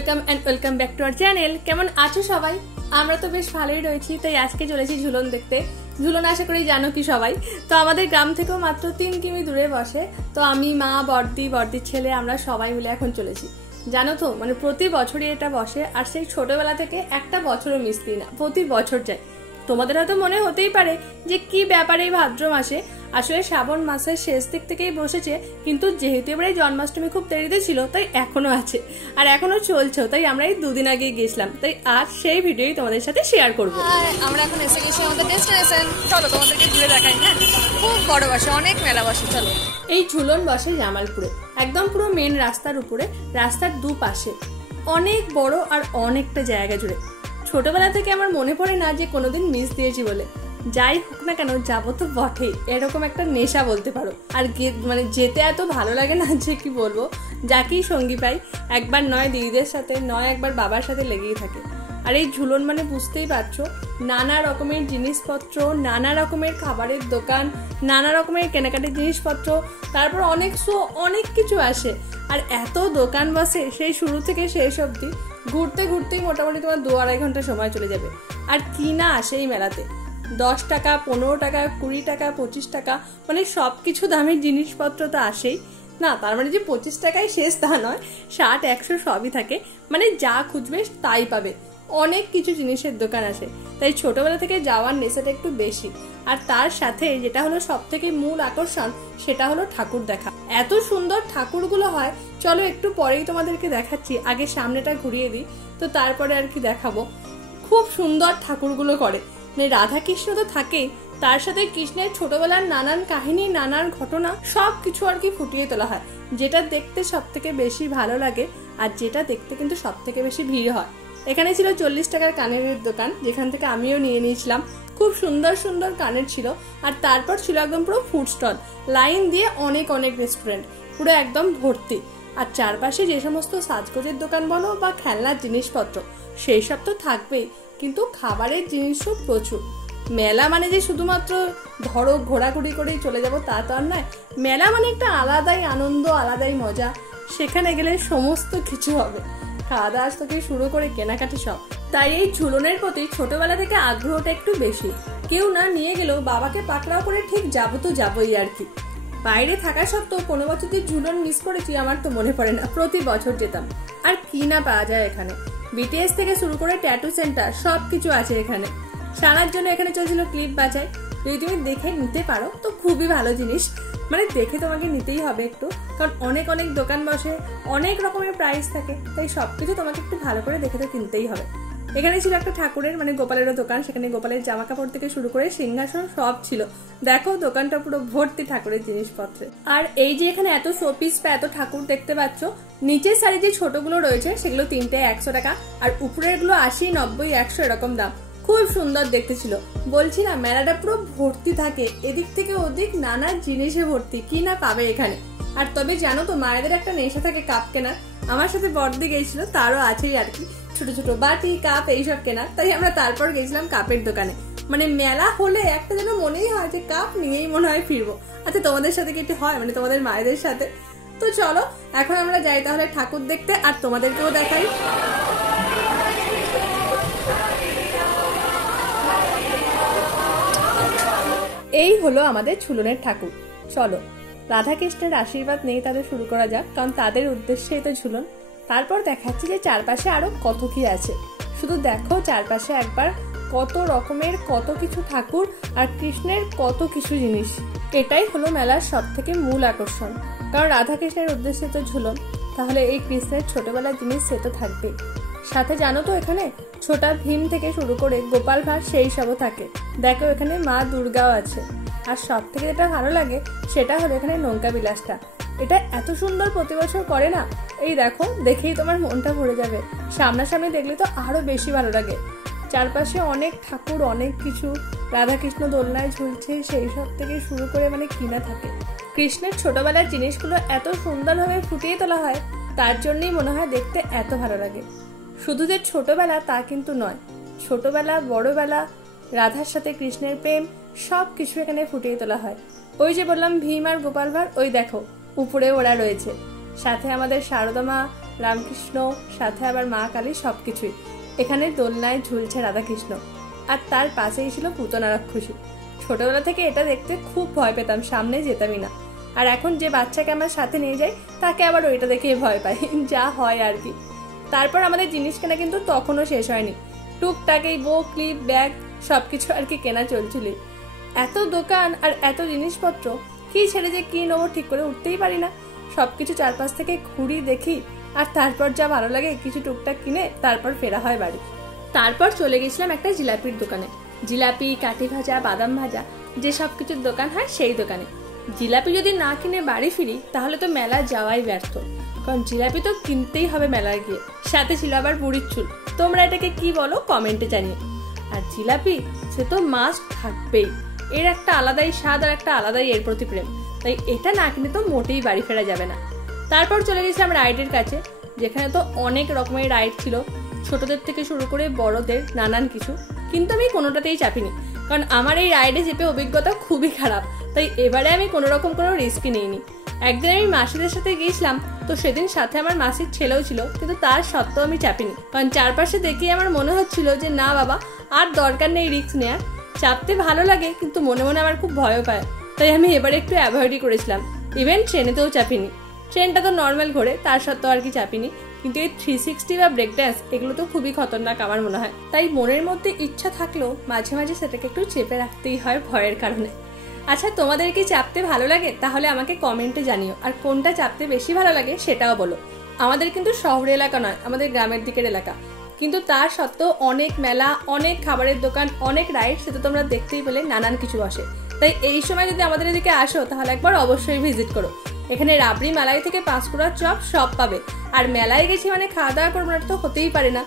Welcome and welcome back to our channel. কেমন আছো সবাই? আমরা তো বেশ ভালোই রয়েছি। তাই আজকে চলেছি ঝুলন দেখতে। ঝুলন আশা করি জানো কি সবাই। তো আমাদের গ্রাম থেকেও মাত্র 3 কিমি দূরে বসে। তো আমি, মা, বর্দির ছেলে আমরা সবাই মিলে এখন চলেছি। জানো তো মানে প্রতি বছরই এটা বসে, আর সেই ছোটবেলা থেকে একটা বছরও মিস দিই না, প্রতি বছর যাই। তোমাদের হয়তো মনে হতেই পারে যে কি ব্যাপারে এই ভাদ্র মাসে, আসলে শ্রাবণ মাসের শেষ দিক থেকেই বসেছে, কিন্তু যেহেতু এবারে জন্মাষ্টমী খুব দেরিতে ছিল তাই এখনো আছে আর এখনো চলছে। তাই আমরা এই দুদিন আগে গেছিলাম, তাই আজ সেই ভিডিওই তোমাদের সাথে শেয়ার করবো। আমরা এখন এসে গেছি আমাদের ডেস্টিনেশন। চলো তোমাদেরকে ঘুরে দেখাই। হ্যাঁ, খুব বড় বসে, অনেক মেলা বসে। চলো। এই ঝুলন বসে জামালপুরে, একদম পুরো মেন রাস্তার উপরে, রাস্তার দুপাশে অনেক বড় আর অনেকটা জায়গা জুড়ে। ছোটবেলা থেকে আমার মনে পড়ে না যে কোনোদিন মিস দিয়েছি বলে। যাই হোক না কেন, যাবো তো বটেই, এরকম একটা নেশা বলতে পারো। আর মানে যেতে এত ভালো লাগে না যে কি বলবো। যাকেই সঙ্গী পাই, একবার নয় দিদিদের সাথে, নয় একবার বাবার সাথে লেগেই থাকে। আর এই ঝুলন মানে বুঝতেই পারছো, নানা রকমের জিনিসপত্র, নানা রকমের খাবারের দোকান, নানা রকমের কেনাকাটির জিনিসপত্র, তারপর অনেক কিছু আসে। আর এত দোকান বসে, সেই শুরু থেকে শেষ অবধি ঘুরতে ঘুরতেই মোটামুটি তোমার 2-2.5 ঘন্টা সময় চলে যাবে। আর কি না আসে এই মেলাতে, 10 টাকা, 15 টাকা, 20 টাকা, 25 টাকা, মানে সব কিছু দামের জিনিসপত্র তো আসেই না। তার মানে যে 25 টাকায় শেষ তা নয়, 60-100 সবই থাকে, মানে যা খুঁজবে তাই পাবে। অনেক কিছু জিনিসের দোকান আসে, তাই ছোটবেলা থেকে যাওয়ার নেশাটা একটু বেশি। আর তার সাথে যেটা হলো সব থেকে মূল আকর্ষণ, সেটা হলো ঠাকুর দেখা। এত সুন্দর ঠাকুরগুলো হয়, চলো একটু পরেই তোমাদেরকে দেখাচ্ছি। আগে সামনেটা ঘুরিয়ে দিই, তো তারপরে আর কি দেখাবো। খুব সুন্দর ঠাকুরগুলো করে, মানে রাধা কৃষ্ণ তো থাকেই, তার সাথে কৃষ্ণের ছোটবেলার নানান কাহিনী, নানান ঘটনা সব কিছু আর কি ফুটিয়ে তোলা হয়, যেটা দেখতে সব থেকে বেশি ভালো লাগে আর যেটা দেখতে কিন্তু সব থেকে বেশি ভিড় হয়। এখানে ছিল 40 টাকার কানের দোকান, যেখান থেকে আমিও নিয়ে নিয়েছিলাম। খুব সুন্দর সুন্দর কানের ছিল। আর তারপর ছিল একদম পুরো ফুড স্টল, লাইন দিয়ে অনেক রেস্টুরেন্ট, পুরো একদম ভর্তি। আর চারপাশে যে সমস্ত সাজগোজের দোকান বলো বা খেলনার জিনিসপত্র, সেই সব তো থাকবেই, কিন্তু খাবারের জিনিসও প্রচুর। মেলা মানে যে শুধুমাত্র ধরো ঘোরাঘুরি করেই চলে যাব তা তো আর নয়। মেলা মানে একটা আলাদাই আনন্দ, আলাদাই মজা। সেখানে গেলে সমস্ত কিছু হবে, খাওয়া দাওয়া থেকে শুরু করে কেনাকাটি সব। তাই এই ঝুলনের প্রতি ছোটবেলা থেকে আগ্রহটা একটু বেশি। কেউ না নিয়ে গেলেও বাবাকে পাকড়াও করে ঠিক যাবো তো যাবোই আর কি। বাইরে থাকা সত্ত্বেও কোনো বছর যে ঝুলন মিস করেছি আমার তো মনে পড়ে না, প্রতি বছর যেতাম। আর কি না পাওয়া যায় এখানে, বিটিএস থেকে শুরু করে ট্যাটু সেন্টার সব কিছু আছে এখানে। সারার জন্য এখানে চলছিল ক্লিপ বাজাই। যদি তুমি দেখে নিতে পারো তো খুবই ভালো জিনিস, মানে দেখে তোমাকে নিতেই হবে একটু, কারণ অনেক দোকান বসে, অনেক রকমের প্রাইস থাকে, তাই সবকিছু তোমাকে একটু ভালো করে দেখে তো কিনতেই হবে। এখানে ছিল একটা ঠাকুরের মানে গোপালেরও দোকান, সেখানে গোপালের জামা কাপড় থেকে শুরু করে সিংহাসন সব ছিল। দেখো দোকানটা পুরো ভর্তি ঠাকুরের জিনিসপত্রে। আর এই যে এখানে এত শোপিস বা এত ঠাকুর দেখতে পাচ্ছ, নিচের সারি যে ছোটগুলো রয়েছে সেগুলো 3টে 100 টাকা, আর উপরের গুলো 80, 90, 100 এরকম দাম। খুব সুন্দর দেখতে ছিল। বলছি না, মেলাটা পুরো ভর্তি থাকে, এদিক থেকে ওদিক নানা জিনিসে ভর্তি, কি না পাবে এখানে। আর তবে জানো তো, মায়েদের একটা নেশা থাকে কাপ কেনার। আমার সাথে বর্দি গেছিল, তারও আছেই আর কি, ছোট ছোট বাটি কাপ এইসব কেনার। তাই আমরা তারপর গেছিলাম কাপের দোকানে। মানে মেলা হলে একটা যেন মনেই হয় যে কাপ নিয়েই মনে হয় ফিরবো। আচ্ছা তোমাদের সাথে কি হয়, মানে তোমাদের মায়েদের সাথে? তো চলো এখন আমরা যাই তাহলে ঠাকুর দেখতে, আর তোমাদেরকেও দেখাই। এই হলো আমাদের ঝুলনের ঠাকুর। চলো রাধাকৃষ্ণের আশীর্বাদ নিয়ে তাদের শুরু করা যাক, কারণ তাদের উদ্দেশ্যেই তো ঝুলন। তারপর দেখাচ্ছি যে চারপাশে আরো কত কি আছে। শুধু দেখো চারপাশে একবার, কত রকমের কত কিছু ঠাকুর আর কৃষ্ণের কত কিছু জিনিস। এটাই হলো মেলার সব থেকে মূল আকর্ষণ, কারণ রাধাকৃষ্ণের উদ্দেশ্যে তো ঝুলন, তাহলে এই কৃষ্ণের ছোটবেলার জিনিস সে তো থাকবেই। সাথে জানো তো এখানে ছোটা ভীম থেকে শুরু করে গোপাল ভাঁড় সেই সবও থাকে। দেখো এখানে মা দুর্গাও আছে। আর সব থেকে যেটা ভালো লাগে সেটা হলো এখানে নৌকা বিলাসটা। এটা এত সুন্দর প্রতি বছর করে না, এই দেখো দেখেই তোমার মনটা ভরে যাবে। সামনাসামনি দেখলে তো আরো বেশি ভালো লাগে। চারপাশে অনেক ঠাকুর, অনেক কিছু, রাধাকৃষ্ণ দোলনায় ঝুলছে সেই সব থেকে শুরু করে মানে কিনা থাকে। কৃষ্ণের ছোটবেলার জিনিসগুলো এত সুন্দরভাবে ফুটিয়ে তোলা হয়, তার জন্যই মনে হয় দেখতে এত ভালো লাগে। শুধু যে ছোটবেলা তা কিন্তু নয়, ছোটবেলা বড়বেলা, রাধার সাথে কৃষ্ণের প্রেম সব কিছু এখানে ফুটিয়ে তোলা হয়। ওই যে বললাম ভীম আর গোপাল ভাঁড়, ওই দেখো উপরে ওরা রয়েছে। সাথে আমাদের শারদা মা, রামকৃষ্ণ, সাথে আবার মা কালী, সবকিছুই। এখানে দোলনায় ঝুলছে রাধাকৃষ্ণ, আর তার পাশেই ছিল পুতনা রাক্ষসী। ছোটবেলা থেকে এটা দেখতে খুব ভয় পেতাম, সামনে যেতামই না। আর এখন যে বাচ্চাকে আমার সাথে নিয়ে যাই তাকে আবার ওইটা দেখে ভয় পাই, যা হয় আর কি। তারপর আমাদের জিনিস কেনা কিন্তু তখনও শেষ হয়নি। টুকটাক এই বো, ক্লিপ, ব্যাগ সবকিছু আর কি কেনা চলছিল। এত দোকান আর এত জিনিসপত্র, কি ছেড়ে যে কি নেবো ঠিক করে উঠতেই পারি না। সবকিছু চারপাশ থেকে ঘুরি, দেখি, আর তারপর যা ভালো লাগে কিছু টুকটাক কিনে তারপর ফেরা হয় বাড়ি। তারপর চলে গেছিলাম একটা জিলাপির দোকানে। জিলাপি, কাঠি ভাজা, বাদাম ভাজা, যে সব কিছুর দোকান হয় সেই দোকানে। জিলাপি যদি না কিনে বাড়ি ফিরি তাহলে তো মেলা যাওয়াই ব্যর্থ, কারণ জিলাপি তো কিনতেই হবে মেলায় গিয়ে। সাথে ছিল আবার বুড়ির চুল। তোমরা এটাকে কি বলো কমেন্টে জানিও। আর জিলাপি সে তো মাস্ট থাকবেই, এর একটা আলাদাই স্বাদ আর একটা আলাদাই এর প্রতি প্রেম, তাই এটা না কিনে তো মোটেই বাড়ি ফেরা যাবে না। তারপর চলে গেছিলাম রাইডের কাছে, যেখানে তো অনেক রকমের রাইড ছিল, ছোটদের থেকে শুরু করে বড়দের নানান কিছু। কিন্তু আমি কোনোটাতেই চাপিনি, কারণ আমার এই রাইডে চেপে অভিজ্ঞতা খুবই খারাপ, তাই এবারে আমি কোনো রকম কোনো রিস্কই নিইনি। একদিন আমি মাসিদের সাথে গিয়েছিলাম, তো সেদিন সাথে আমার মাসির ছেলেও ছিল, কিন্তু তার সত্ত্বেও আমি চাপিনি, কারণ চারপাশে দেখে আমার মনে হচ্ছিল যে না বাবা, আর দরকার নেই রিস্ক নেওয়ার। চাপতে ভালো লাগে কিন্তু মনে মনে আমার খুব ভয়ও পায়, তাই আমি এবারে একটু অ্যাভয়েডই করেছিলাম। ইভেন ট্রেনেতেও চাপিনি। ট্রেনটা তো নর্মাল ঘোরে, তার সত্ত্বেও আর কি চাপিনি। কিন্তু এই 360 বা ব্রেক ড্যান্স এগুলো তো খুবই খতরনাক আমার মনে হয়, তাই মনের মধ্যে ইচ্ছা থাকলেও মাঝে মাঝে সেটাকে একটু চেপে রাখতেই হয় ভয়ের কারণে। আচ্ছা, তোমাদের কি চাপতে ভালো লাগে? তাহলে আমাকে কমেন্টে জানিও, আর কোনটা চাপতে বেশি ভালো লাগে সেটাও বলো। আমাদের কিন্তু শহরের এলাকা নয়, আমাদের গ্রামের দিকের এলাকা, কিন্তু তার সত্ত্বেও অনেক মেলা, অনেক খাবারের দোকান, অনেক রাইড, সেটা তোমরা দেখতেই পেলে নানান কিছু বসে। তাই এই সময় যদি আমাদের এদিকে আসো তাহলে একবার অবশ্যই ভিজিট করো। এখানে রাবড়ি, মালাই থেকে পাঁশকুড়ার চপ সব পাবে। আর মেলায় গেছি মানে খাওয়া দাওয়া করবো না তো হতেই পারে না,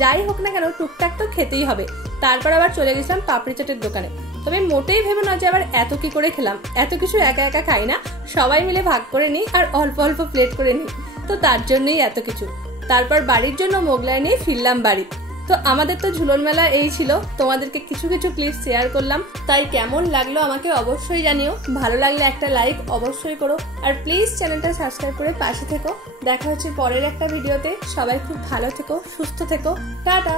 যাই হোক না কেন টুকটাক তো খেতেই হবে। তারপর আবার চলে গেছিলাম পাপড়ি চাটের দোকানে। তবে মোটেই ভেবে না যে আবার এত কি করে খেলাম, এত কিছু একা একা খাই না, সবাই মিলে ভাগ করে নিই আর অল্প অল্প প্লেট করে নিই, তো তার জন্যই এত কিছু। তারপর বাড়ির জন্য মোগলাই নিয়ে ফিরলাম বাড়ি। তো আমাদের তো ঝুলন মেলা এই ছিল, তোমাদেরকে কিছু কিছু ক্লিপ শেয়ার করলাম। তাই কেমন লাগলো আমাকে অবশ্যই জানিও, ভালো লাগলে একটা লাইক অবশ্যই করো, আর প্লিজ চ্যানেলটা সাবস্ক্রাইব করে পাশে থেকো। দেখা হচ্ছে পরের একটা ভিডিওতে। সবাই খুব ভালো থেকো, সুস্থ থেকো, টাটা।